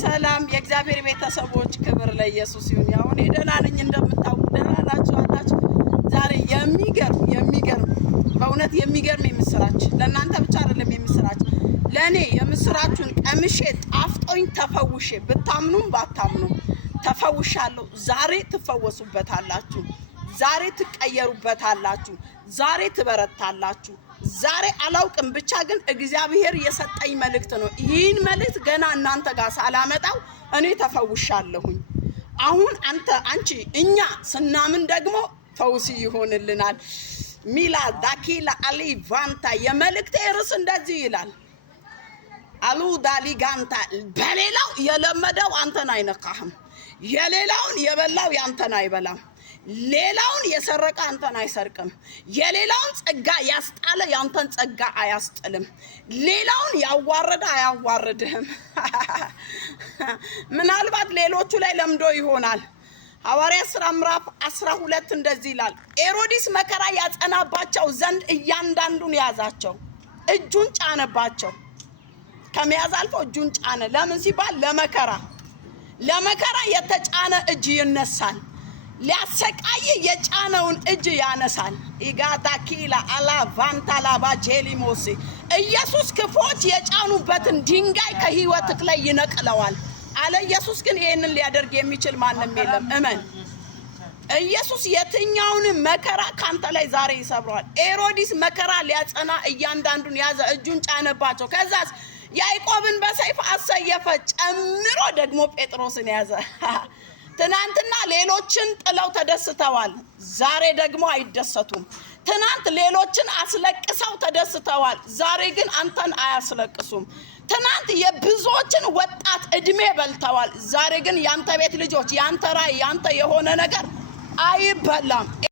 ሰላም የእግዚአብሔር ቤተሰቦች ክብር ለኢየሱስ ይሁን። ያው እኔ ደህና ነኝ እንደምታውቁ ደህና ናችሁ አላችሁ። ዛሬ የሚገርም በእውነት የሚገርም የምስራች ለእናንተ ብቻ አይደለም የምስራች ለኔ የምስራችሁን ቀምሼ ጣፍጦኝ ተፈውሼ ብታምኑም ባታምኑም ተፈውሻለሁ። ዛሬ ትፈወሱበታላችሁ፣ ዛሬ ትቀየሩበታላችሁ፣ ዛሬ ትበረታላችሁ። ዛሬ አላውቅም ብቻ ግን እግዚአብሔር የሰጠኝ መልእክት ነው። ይህን መልእክት ገና እናንተ ጋር ሳላመጣው እኔ ተፈውሻለሁኝ። አሁን አንቺ እኛ ስናምን ደግሞ ፈውስ ይሆንልናል። ሚላ ዳኪላ አሊ ቫንታ የመልእክቴ ርዕስ እንደዚህ ይላል። አሉ ዳሊ ጋንታ በሌላው የለመደው አንተን አይነካህም። የሌላውን የበላው ያንተን አይበላም። ሌላውን የሰረቀ አንተን አይሰርቅም። የሌላውን ጸጋ ያስጣለ ያንተን ጸጋ አያስጥልም። ሌላውን ያዋረደ አያዋርድህም። ምናልባት ሌሎቹ ላይ ለምዶ ይሆናል። ሐዋርያት ሥራ ምዕራፍ 12 እንደዚህ ይላል። ሄሮድስ መከራ ያጸናባቸው ዘንድ እያንዳንዱን ያዛቸው፣ እጁን ጫነባቸው። ከመያዝ አልፎ እጁን ጫነ። ለምን ሲባል ለመከራ የተጫነ እጅ ይነሳል። ሊያሰቃይ የጫነውን እጅ ያነሳል። ኢጋዳኪላ አላ ቫንታላ ባጄሊሞሲ ኢየሱስ ክፎች የጫኑበትን ድንጋይ ከህይወትክ ላይ ይነቅለዋል አለ። ኢየሱስ ግን ይሄንን ሊያደርግ የሚችል ማንም የለም። እመን። ኢየሱስ የትኛውን መከራ ካንተ ላይ ዛሬ ይሰብረዋል። ሄሮድስ መከራ ሊያጸና እያንዳንዱን ያዘ፣ እጁን ጫነባቸው። ከዛስ ያዕቆብን በሰይፍ አሰየፈ፣ ጨምሮ ደግሞ ጴጥሮስን ያዘ። ትናንትና ሌሎችን ጥለው ተደስተዋል፣ ዛሬ ደግሞ አይደሰቱም። ትናንት ሌሎችን አስለቅሰው ተደስተዋል፣ ዛሬ ግን አንተን አያስለቅሱም። ትናንት የብዙዎችን ወጣት እድሜ በልተዋል፣ ዛሬ ግን ያንተ ቤት ልጆች ያንተ ራይ ያንተ የሆነ ነገር አይበላም።